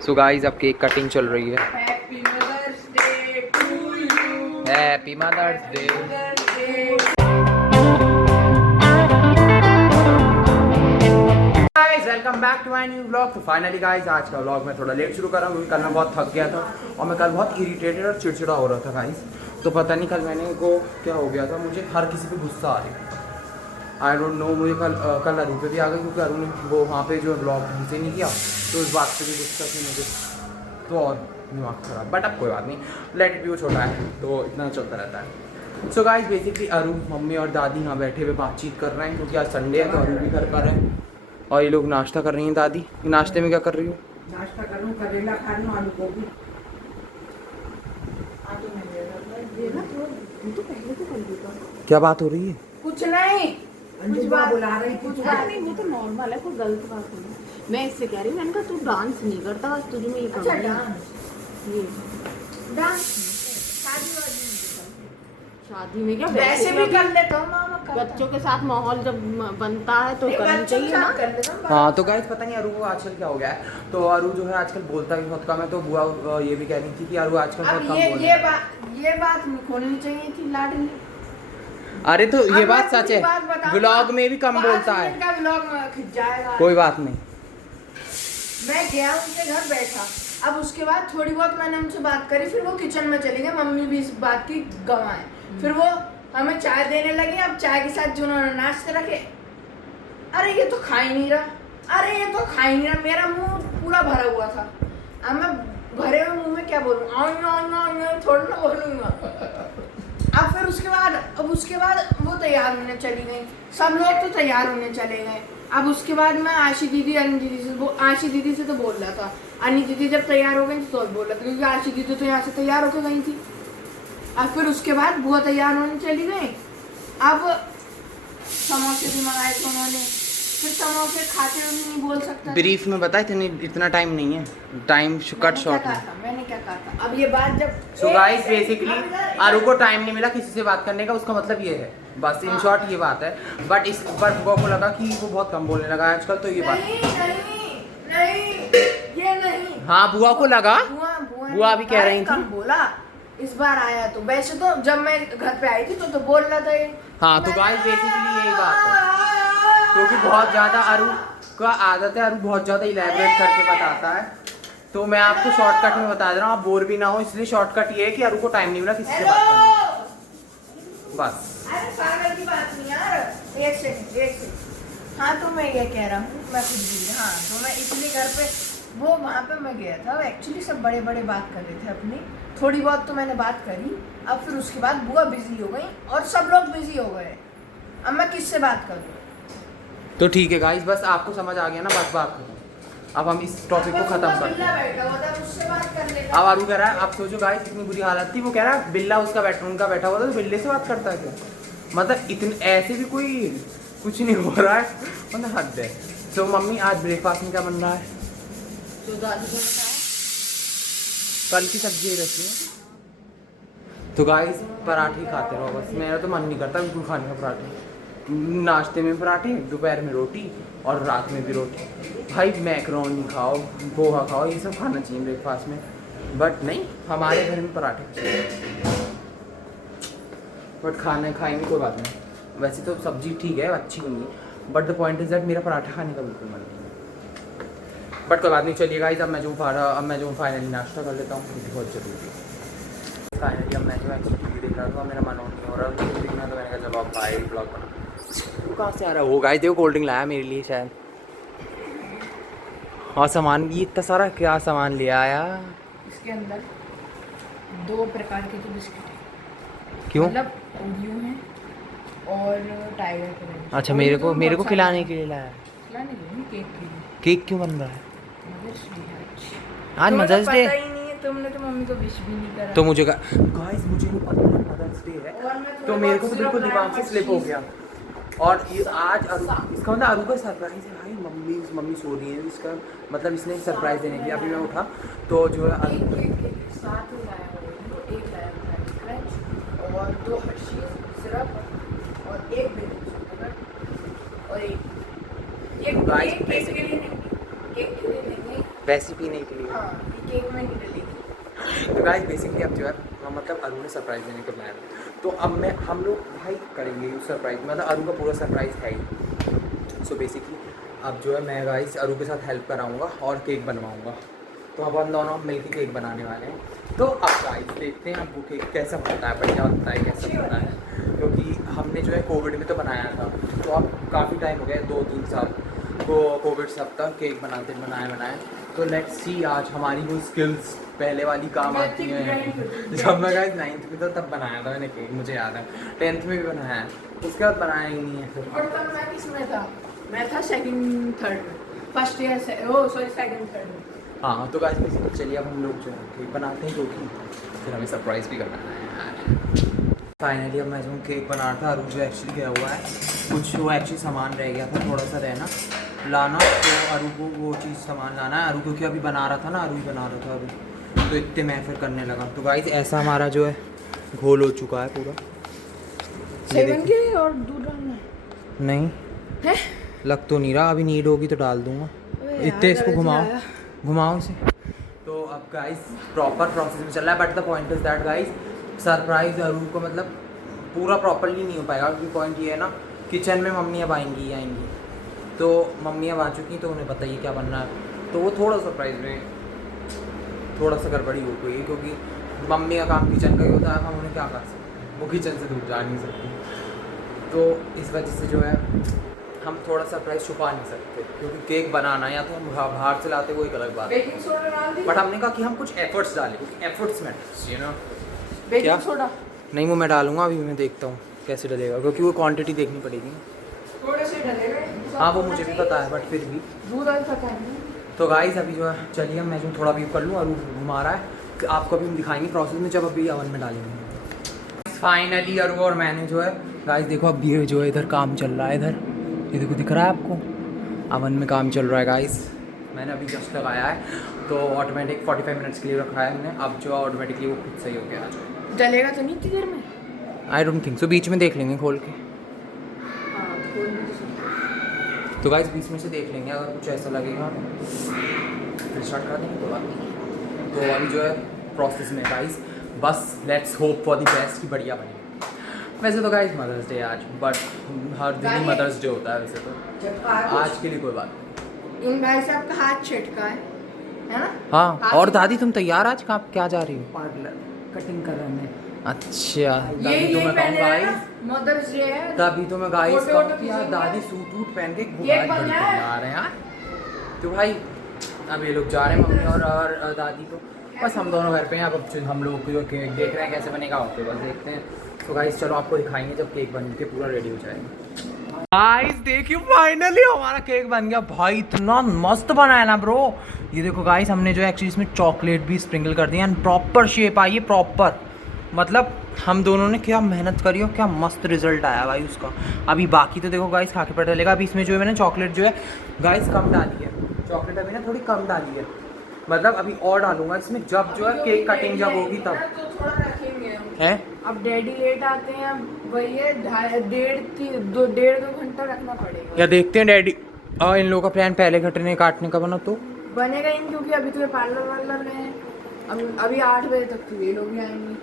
सो guys अब cake cutting चल रही है। Happy mother's day to you. Happy mother's day. Guys welcome back to my new vlog. तो finally guys आज का व्लॉग मैं थोड़ा लेट शुरू कर रहा हूँ क्योंकि कल मैं बहुत थक गया था और मैं कल बहुत इरिटेटेड और चिड़चिड़ा हो रहा था गाइस। तो पता नहीं कल मैंने को क्या हो गया था, मुझे हर किसी पे गुस्सा आ रही है। आई डोंट नो, मुझे कल अरू पे भी आ गई क्योंकि अरू ने वो वहाँ पे जो ब्लॉग ढंग से नहीं किया तो इस बात पे भी गुस्सा थी मुझे, तो और दिमाग खराब। बट अब कोई बात नहीं, लेट इट भी, वो छोटा है तो इतना चलता रहता है। सो गाइस बेसिकली अरू, मम्मी और दादी यहाँ बैठे हुए बातचीत कर रहे हैं क्योंकि आज संडे है तो अरू भी घर पर है और ये लोग नाश्ता कर रही हैं। दादी नाश्ते में क्या कर रही हो? नाश्ता करूँ, करेला खा लूँ, आलू गोभी। क्या बात हो रही है? कुछ नहीं, कुछ बात बुला रही, कुछ बात नहीं, वो तो नॉर्मल है, कोई गलत बात नहीं है। मैं इससे कह रही हूँ, मैंने कहा तू डांस नहीं करता, बस तुझे में ये अच्छा कमी है। डांस ये डांस शादी में क्या वैसे भी कर लेता हूँ मामा, बच्चों के साथ माहौल जब बनता है तो करनी चाहिए ना। हाँ तो गाइस पता नहीं अरू को आजकल क्या हो गया है, तो अरू जो है आजकल बोलता भी बहुत कम है। तो बुआ ये भी कह रही थी कि अरू आजकल बहुत कम बोल रहा है। ये बात खोलनी चाहिए थी लाडली। अरे तो ये अब बात मैं सच पूरी है, बात बताऊं व्लॉग ना, में भी कम 5 बोलता है। मिनट का व्लॉग खिंच जाएगा। कोई बात नहीं। मैं गया उनके घर बैठा, अब उसके बाद थोड़ी बहुत मैंने उनसे बात करी, फिर वो किचन में चली गई। मम्मी भी इस बात की गवाह है। फिर वो हमें चाय देने लगे। अब चाय के साथ जो उन्होंने नाश्ते रखे, अरे ये तो खा ही नहीं रहा, अरे ये तो खा ही नहीं रहा। मेरा मुंह पूरा भरा हुआ था, अब मैं भरे हुए मुंह में क्या बोलूं, थोड़ा ना बोलूंगा। अब फिर उसके बाद वो तैयार होने चली गई, सब लोग तो तैयार होने चले गए। अब उसके बाद मैं आशी दीदी, अन्नी दीदी से आशी दीदी से तो बोल रहा था, अन्नी दीदी जब तैयार हो गई तो बोल रहा था क्योंकि आशी दीदी तो यहाँ से तैयार होकर गई थी। अब फिर उसके बाद बुआ तैयार होने चली गई। अब समोसे भी मंगाए थे उन्होंने, फिर समोसे खाते हुए नहीं बोल सकता। ब्रीफ में बता, इतना टाइम नहीं है, टाइम कट शॉर्ट है। मैंने क्या कहा था, अब ये बात जब सो गाइस बेसिकली अरू को टाइम नहीं मिला किसी से बात करने का, उसका मतलब ये है, बस इन शॉर्ट ये बात है। बट इस पर बुआ को लगा कि वो बहुत कम बोलने लगा आजकल, तो ये बात नहीं, ये नहीं। हाँ बुआ को लगा, बुआ भी कह रही थी। कम बोला इस बार आया तो, वैसे तो जब मैं घर पे आई थी तो बोल रहा था ये। हाँ तो गाइस बेसिकली यही बात है क्योंकि बहुत ज़्यादा अरू का आदत है, अरू बहुत ज़्यादा इलेबरेट करके बताता है। तो मैं आपको शॉर्टकट में बता दे रहा हूँ, आप बोर भी ना हो, इसलिए शॉर्टकट ये है कि अरू को टाइम नहीं मिला किसी से बात करने का, बस। अरे पागल की बात नहीं यार, एक सेकंड। हाँ तो मैं ये कह रहा हूँ, मैं खुद भी, हाँ तो मैं इसलिए घर पे वो वहाँ पे मैं गया था। एक्चुअली सब बड़े बात कर रहे थे अपनी, थोड़ी बहुत तो मैंने बात करी। अब फिर उसके बाद बुआ बिजी हो गई और सब लोग बिजी हो गए। अब मैं किससे बात करूँ? तो ठीक है गाइस, बस आपको समझ आ गया ना, बस बात करो। अब हम इस टॉपिक को खत्म करते हैं। अब अरू कह रहा है, आप सोचो गाइस कितनी बुरी हालत थी, वो कह रहा है बिल्ला उसका उनका बैठा हुआ था तो बिल्ले से बात करता है क्या? मतलब इतने ऐसे भी कोई कुछ नहीं हो रहा है, मतलब हद है। तो मम्मी आज ब्रेकफास्ट में क्या बन रहा है? जो दादी को बताया कल की सब्जी रखी है। तो गाइस पराठे खाते रहो बस, मेरा तो मन नहीं करता बिल्कुल खाने का पराठे। नाश्ते में पराठे, दोपहर में रोटी और रात में भी रोटी। भाई मैकरोनी खाओ, पोहा खाओ, ये सब खाना चाहिए ब्रेकफास्ट में, बट नहीं, हमारे घर में पराठे। बट खाने खाएंगे कोई बात नहीं, वैसे तो सब्जी ठीक है, अच्छी बनी है, but the point is that मेरा पराठा खाने का बिल्कुल मन नहीं है। बट कोई बात नहीं, चलिए गाइस अब मैं जो फाइनली नाश्ता कर लेता हूँ, क्योंकि बहुत जरूरी है। फाइनली अब मैं जो एक्चुअली देख रहा था, मेरा मन नहीं हो रहा था देखना, तो मैंने कहा चलो अब भाई ब्लॉग बना। तो कहाँ से आ रहा है वो? गाइस देखो कोल्ड ड्रिंक लाया मेरे लिए शायद, और सामान ये इतना सारा क्या सामान ले आया? इसके अंदर 2 प्रकार के जो बिस्किट है, क्यों? मतलब ओरियो है और टाइगर के। अच्छा मेरे को खिलाने के लिए लाया? खिलाने के लिए, केक के लिए। केक क्यों बन रहा है आज? तुम्हें मदर्स तो डे पता ही नहीं है, तुमने तो मम्मी को विश भी नहीं करा। तो मुझे गाइस मुझे नहीं पता मदर्स डे है, और मैं तो मेरे को तो बिल्कुल दिमाग से स्लिप हो गया। और ये आज इसका मतलब अरू का सरप्राइज है भाई। मम्मी सो रही है, इसका मतलब इसने सरप्राइज देने के लिए अभी मैं उठा तो जो है साथ ही लाया हुआ है, एक लाया हुआ है क्रंच और 2 हर्शीज सिरप और 1 बेबी चॉकलेट और एक केक के लिए नहीं, केक के लिए नहीं, वैसे पीने के लिए। हाँ, केक में नहीं डलेगी। तो गाइस बेसिकली अब जो है मतलब अरु ने सरप्राइज़ देने को प्लान, तो अब हम लोग भाई करेंगे सरप्राइज, मतलब अरु का पूरा सरप्राइज़ है ही। सो बेसिकली अब जो है मैं गाइस अरु के साथ हेल्प कराऊंगा और केक बनवाऊंगा। तो अब हम दोनों मिलकर केक बनाने वाले हैं। तो अब गाइस देखते हैं अब वो केक कैसा बनता है, बढ़िया बनता है कैसा बनता है, क्योंकि हमने जो है कोविड में तो बनाया था, तो अब काफ़ी टाइम हो गया 2-3 साल को कोविड से अब तक केक बनाए। तो लेट्स सी आज हमारी वो स्किल्स पहले वाली काम आती हैं। जब मैं गाइस 9th में तो तब बनाया था मैंने केक, मुझे याद है 10th में भी बनाया है, उसके बाद बनाया ही नहीं है फिर। और तब मैं किसमें था? मैं था 2nd 3rd में, फर्स्ट ईयर से, ओ सॉरी 2nd 3rd में। हाँ तो गाइस बेसिकली चलिए अब हम लोग जो है केक बनाते हैं, क्योंकि फिर हमें सरप्राइज़ भी करना है यार। फाइनली अब मैं जो केक बना रहा था, अरु जो एक्चुअली गया हुआ है कुछ, वो एक्चुअली सामान रह गया था थोड़ा सा रहना लाना, तो अरु को वो चीज़ सामान लाना है। अरु क्योंकि अभी बना रहा था ना, अरु ही बना रहा था अभी, तो इतने मैं फिर करने लगा। तो गाइस ऐसा हमारा जो है घोल हो चुका है पूरा। 7 के और दूध डालना है? नहीं है? लग तो नहीं रहा, अभी नीड होगी तो डाल दूंगा। इतने इसको घुमाओ इसे। तो अब गाइस प्रॉपर प्रोसेस में चल रहा है, but the point is that guys surprise अरु को मतलब पूरा प्रॉपरली नहीं हो पाएगा, क्योंकि पॉइंट ये है ना किचन में मम्मी अब आएंगी, तो मम्मी अब आ चुकी तो उन्हें पता ही क्या बनना है, तो वो थोड़ा सरप्राइज में थोड़ा सा गड़बड़ी हो गई, क्योंकि मम्मी का काम किचन का ही होता है, हम उन्हें क्या कर सकते, वो किचन से दूर जा नहीं सकती। तो इस वजह से जो है हम थोड़ा सरप्राइज छुपा नहीं सकते, क्योंकि केक बनाना या तो हम बाहर से लाते वो एक अलग बात है, बेकिंग सोडा डाल दी? बट हमने कहा कि हम कुछ एफर्ट्स डालें, क्योंकि efforts matters you know. Baking soda नहीं वो मैं डालूंगा, अभी मैं देखता हूँ कैसे डलेगा, क्योंकि वो क्वांटिटी देखनी पड़ेगी। थोड़े से डलेगा। हाँ वो मुझे भी पता है, बट फिर भी दूध अभी पता नहीं। तो गाइस अभी जो है चलिए मैं जो थोड़ा व्यू कर लूँ, और घुमा रहा है, आपको अभी हम दिखाएंगे प्रोसेस में जब अभी अवन में डालेंगे। फाइनली अरु और मैंने जो है गाइस देखो अब ये जो है इधर काम चल रहा है, इधर ये देखो दिख रहा है आपको, अवन में काम चल रहा है गाइस। मैंने अभी जस्ट लगाया है, तो ऑटोमेटिक 45 मिनट्स के लिए रखा है हमने, अब जो ऑटोमेटिकली वो खुद सही हो गया है। जलेगा तो नहीं इतनी देर में? आई डोंट थिंक सो, बीच में देख लेंगे खोल के। हाँ खोल भी तो सकते। तो गाइस बीच में से देख लेंगे, अगर कुछ ऐसा लगेगा फिर स्टार्ट कर देंगे, कोई बात नहीं। तो अभी जो है प्रोसेस में गाइस, बस let's hope for the best कि बढ़िया बने। वैसे तो गाइस मदर्स डे आज, बट हर दिन ही मदर्स डे होता है वैसे तो, आज के लिए कोई बात नहीं। इन भाई से आपका हाथ छिटका है ना? हाँ और दादी तुम तैयार आज कहाँ क्या जा रही हो? पार्लर कटिंग कराने। अच्छा तभी तो मैं कहूँ गाइस, मदर्स डे है तभी तो मैं गाइस फोटो कहूँ वोटो कि यार खींचेंगे। दादी सूट वूट पहन के ये घूम बढ़िया है। आ रहे हैं यार। तो भाई अब ये लोग जा रहे हैं मम्मी और दादी, तो बस हम दोनों घर पे हैं। अब हम लोग जो केक देख रहे हैं कैसे बनेगा, ओके बस देखते हैं। तो गाइस चलो आपको दिखाएंगे जब केक बन के पूरा रेडी हो जाएगा। गाइस देखिए फाइनली हमारा केक बन गया भाई, इतना मस्त बना है ना ब्रो। ये देखो गाइस हमने जो एक्चुअली इसमें चॉकलेट भी स्प्रिंकल कर दिया एंड प्रॉपर शेप आई है, प्रॉपर मतलब हम दोनों ने क्या मेहनत करी और क्या मस्त रिजल्ट आया भाई उसका। अभी बाकी तो देखो गाइस खा के पता चलेगा। अभी इसमें जो है मैंने चॉकलेट जो है गाइस कम डाली है, चॉकलेट अभी ना थोड़ी कम डाली है, मतलब अभी और डालूंगा इसमें जब जो है केक कटिंग जब होगी तब तो थोड़ा रखेंगे हम। है। अब डैडी लेट आते हैं, अब वही है डेढ़ दो घंटा रखना पड़ेगा। या देखते हैं डैडी और इन लोगों का प्लान पहले कटने काटने का बना तो बनेगा ही, क्योंकि अभी तो ये पार्लर वार्लर गए हैं। अभी 8 बजे तक तो ये लोग भी आएंगे।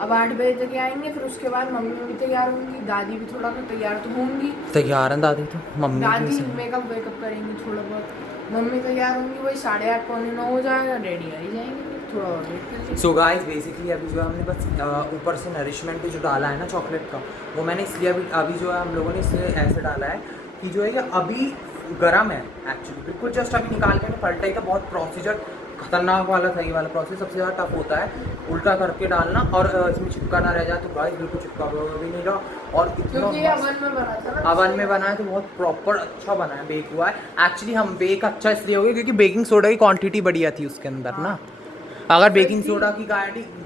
अब 8 बजे तक आएंगे, फिर उसके बाद मम्मी भी तैयार होंगी, दादी भी थोड़ा सा तैयार तो होंगी। तैयार है दादी तो, मम्मी दादी मेकअप वेकअप करेंगी थोड़ा बहुत, मम्मी तैयार होंगी, वही 8:30 पौने 9 हो जाएगा, डैडी आ ही जाएंगे, थोड़ा और वेट करेंगे। सो गाइस बेसिकली अभी जो हमने बस ऊपर से नरिशमेंट पे जो डाला है ना चॉकलेट का, वो मैंने इसलिए अभी जो है हम लोगों ने इसलिए ऐसे डाला है कि जो है ये अभी गर्म है एक्चुअली, बिल्कुल जस्ट अभी निकाल के पलटा ही था। बहुत प्रोसीजर खतरनाक वाला था ये वाला प्रोसेस, सबसे ज़्यादा टफ होता है उल्टा करके डालना और इसमें चिपका ना रह जाए। तो गाइस बिल्कुल चिपका भी नहीं रहा और इतना अवन में बना था ना, अवन में बना है तो बहुत प्रॉपर अच्छा बना है, बेक हुआ है। एक्चुअली हम बेक अच्छा इसलिए हो गया क्योंकि बेकिंग सोडा की क्वांटिटी बढ़िया थी उसके अंदर ना। अगर बेकिंग सोडा की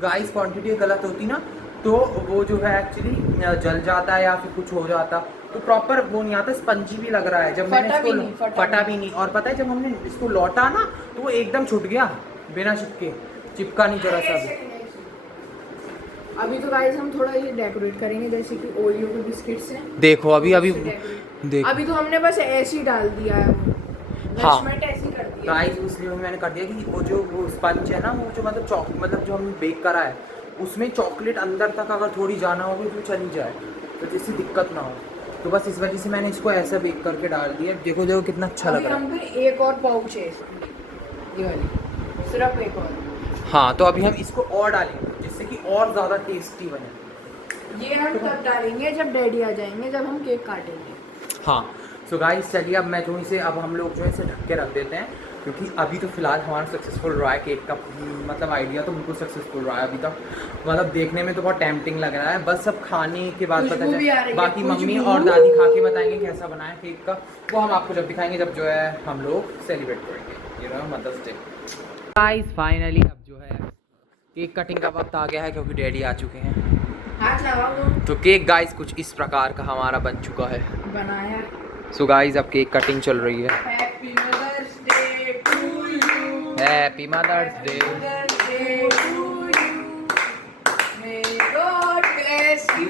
गाइस क्वांटिटी गलत होती ना तो वो जो है एक्चुअली जल जाता है या फिर कुछ हो जाता, तो प्रॉपर वो नहीं आता, स्पंजी भी लग रहा है। जब मैंने इसको फटा भी नहीं, और पता है जब हमने इसको लौटा ना तो वो एकदम छूट गया बिना चिपका नहीं जरा सा भी। अभी तो गाइस हम थोड़ा ये डेकोरेट करेंगे, जैसे कि ओरियो के बिस्किट्स हैं। देखो अभी देखो अभी तो हमने बस ऐसे ही डाल दिया है, हाँ ऐसे ही कर दिया। गाइस उसलिए मैंने कर दिया कि वो स्पंज है ना, वो जो मतलब जो हमने बेक करा है उसमें चॉकलेट अंदर तक अगर थोड़ी जाना होगी तो चली जाए, तो जिससे दिक्कत ना हो। तो बस इस वजह से मैंने इसको ऐसा बेक करके डाल दिया। देखो देखो कितना अच्छा लग रहा है। हम फिर एक और पाउच है ये वाली, सिर्फ एक और। हाँ तो अभी हम इसको और डालेंगे जिससे कि और ज़्यादा टेस्टी बने। ये हम तब डालेंगे जब डैडी आ जाएंगे, जब हम केक काटेंगे। हाँ सो गाइस चलिए अब मैं जो इसे अब हम लोग जो है इसे ढक के रख देते हैं, क्योंकि अभी तो फिलहाल हमारा सक्सेसफुल रहा है केक का, मतलब आइडिया तो बिल्कुल सक्सेसफुल रहा है अभी तक। मतलब देखने में तो बहुत टेम्पटिंग लग रहा है, बस सब खाने के बाद पता खुशबू भी आ चले। रही है, बाकी मम्मी खुशबू। और दादी खा के बताएंगे कैसा बना है केक का, वो हम आपको जब दिखाएंगे जब जो है हम लोग सेलिब्रेट करेंगे, you know mother's day. Guys finally अब जो है केक कटिंग का वक्त आ गया है, क्योंकि डैडी आ चुके हैं। हाथ लगाओ तुम। तो केक गाइस कुछ इस प्रकार का हमारा बन चुका है। बनाया। सो गाइस अब केक कटिंग चल रही है। Happy mother's day to you. Happy mother's day. Mother's day to you. May God bless you.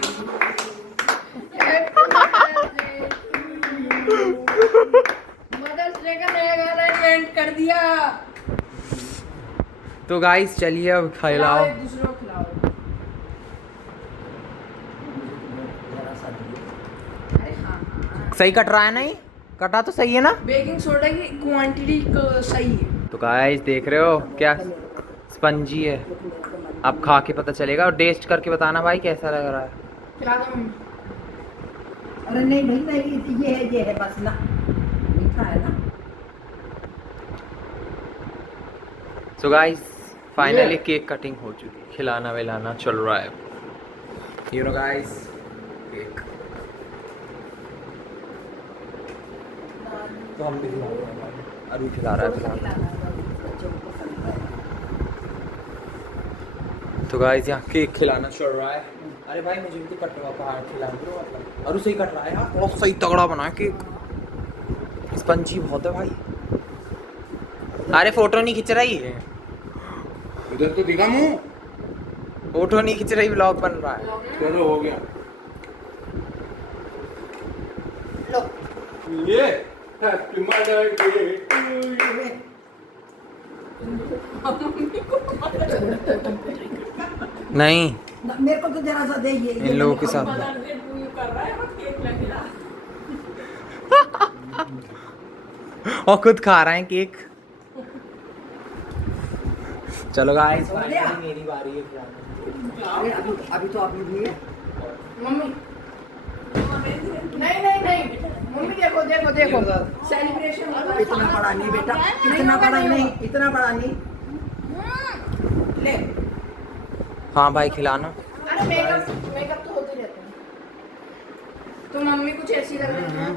Happy mother's day to you. Mother's day का नया गाना इन्वेंट कर दिया। तो गाइस चलिए अब खिलाओ। एक दूसरे को खिलाओ। अरे हाँ हाँ। सही कट रहा है नहीं? कटा तो सही है ना? बेकिंग सोडा की क्वांटिटी सही है। तो गाइस देख रहे हो क्या स्पंजी है, अब खा के पता चलेगा और टेस्ट करके बताना भाई कैसा लग रहा है। खिला दो मम्मी। अरे नहीं भाई नहीं, ये है बस ना, मीठा है ना। So guys finally cake cutting हो चुकी है, खिलाना विलाना चल रहा है। यू नो गाइस केक तो हम भी खिला रहे हैं, अरू खिला रहा है फिलहाल। तो गाइस यहाँ केक खिलाना चल रहा है। अरे भाई मुझे भी कटवा पहाड़ खिला दो, मतलब अरू सही कट रहा है यार, बहुत सही तगड़ा बना है केक, स्पंजी बहुत है भाई। अरे फोटो नहीं खिंच रही है, इधर तो दिखा मुंह। फोटो नहीं खिंच रही, व्लॉग बन रहा है। चलो हो गया। लो। ये happy mother day to you. नहीं मेरे को तो जरा सा दे ये इन लोगों के साथ और खुद खा रहे हैं केक। चलो गाइस फाइनली मेरी बारी है खिलाने। अरे अभी तो आपने दिए। मम्मी नहीं मम्मी देखो देखो देखो सेलिब्रेशन इतना बड़ा नहीं बेटा, इतना बड़ा नहीं, इतना बड़ा नहीं। ले हाँ भाई खिलाना। अरे मेकअप तो होते रहते हैं। तो मम्मी कुछ ऐसी लग रही है।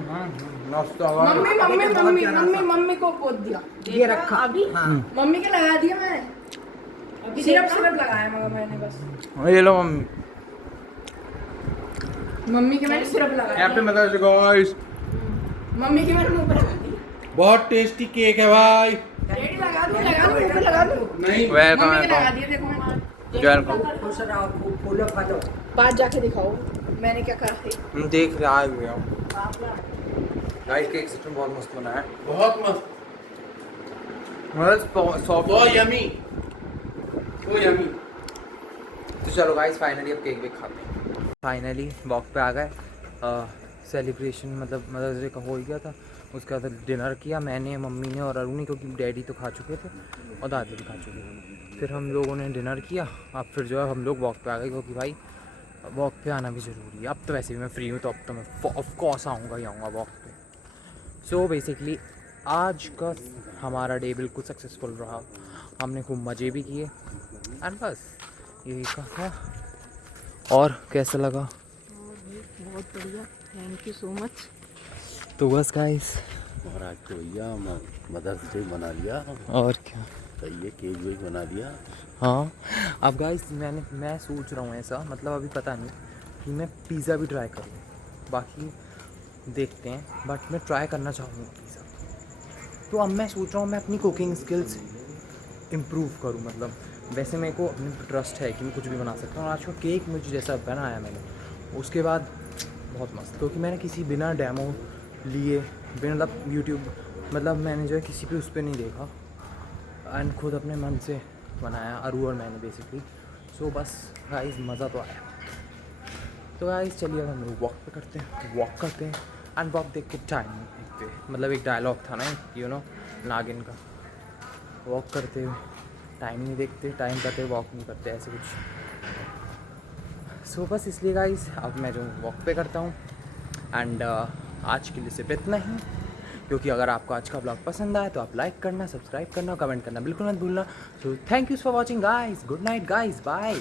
मम्मी को पोत दिया। ये रखा अभी हाँ। मम्मी के लगा दिया मैंने, सिर्फ लगाया मगर मैंने बस। ये लो मम्मी। मम्मी के मैंने सिर्फ लगाया। Happy mother's day guys. Mummy के मैंने मुंह पे लगा दिया। बहुत टेस्टी केक है भाई। रेडी लगा दूं मुंह पे लगा दूं। नहीं वेलकम मम्मी के लगा वेलकम दिया देखो मैंने। वेलकम। खुश रहो, फूलों का दो। बाहर जाके दिखाओ मैंने क्या करा है। हम देख रहे आ गए गाइस, केक सिस्टम बहुत मस्त बना है, बहुत मस्त। मतलब सॉफ्ट। तो यमी, तो यमी। तो चलो गाइस फाइनली अब केक भी खाते हैं। फाइनली वॉक पे आ गए। सेलिब्रेशन मतलब मदर्स डे का हो ही गया था, उसके बाद डिनर किया मैंने, मम्मी ने और अरुणी, क्योंकि डैडी तो खा चुके थे और दादी भी खा चुके थे। फिर हम लोगों ने डिनर किया, अब फिर जो है हम लोग वॉक पे आ गए, क्योंकि भाई वॉक पे आना भी ज़रूरी है। अब तो वैसे भी मैं फ्री हूँ, तो अब तो मैं ऑफ कोर्स आऊँगा ही आऊँगा वॉक पे। सो बेसिकली आज का हमारा डे बिल्कुल सक्सेसफुल रहा, हमने खूब मज़े भी किए एंड बस यही कहा। और कैसा लगा? बहुत बढ़िया, थैंक यू सो मच। तो बस गाइस, और आज तो भैया मदर्स डे बना लिया, और क्या, तो ये केक वेक बना दिया। हाँ अब गाइस मैं सोच रहा हूँ ऐसा, मतलब अभी पता नहीं कि मैं पिज़्ज़ा भी ट्राई करूँ, बाकी देखते हैं, बट मैं ट्राई करना चाहूँगा पिज़्ज़ा। तो अब मैं सोच रहा हूँ मैं अपनी कुकिंग स्किल्स इम्प्रूव करूँ, मतलब वैसे मेरे को अपने पर ट्रस्ट है कि मैं कुछ भी बना सकता हूँ। आज का केक मुझे जैसा बनाया मैंने, उसके बाद बहुत मस्त, क्योंकि मैंने किसी बिना डेमो लिए, बिना मतलब यूट्यूब मतलब मैंने जो है किसी पे उस पर नहीं देखा एंड खुद अपने मन से बनाया, अरू और मैंने बेसिकली। सो बस गाइस मज़ा तो आया। तो गाइस चलिए अब हम लोग वॉक पे करते हैं, वॉक करते हैं एंड वॉक देख के टाइम नहीं देखते। मतलब एक डायलॉग था ना, यू नो, नागिन का, वॉक करते हुए टाइम नहीं देखते, टाइम करते वॉक नहीं करते, ऐसे कुछ। सो बस इसलिए गाइस अब मैं जो वॉक पे करता हूँ एंड आज के लिए सिर्फ इतना ही। क्योंकि अगर आपको आज का ब्लॉग पसंद आया तो आप लाइक करना, सब्सक्राइब करना, कमेंट करना बिल्कुल मत भूलना। So thank you for watching guys, good night guys, bye.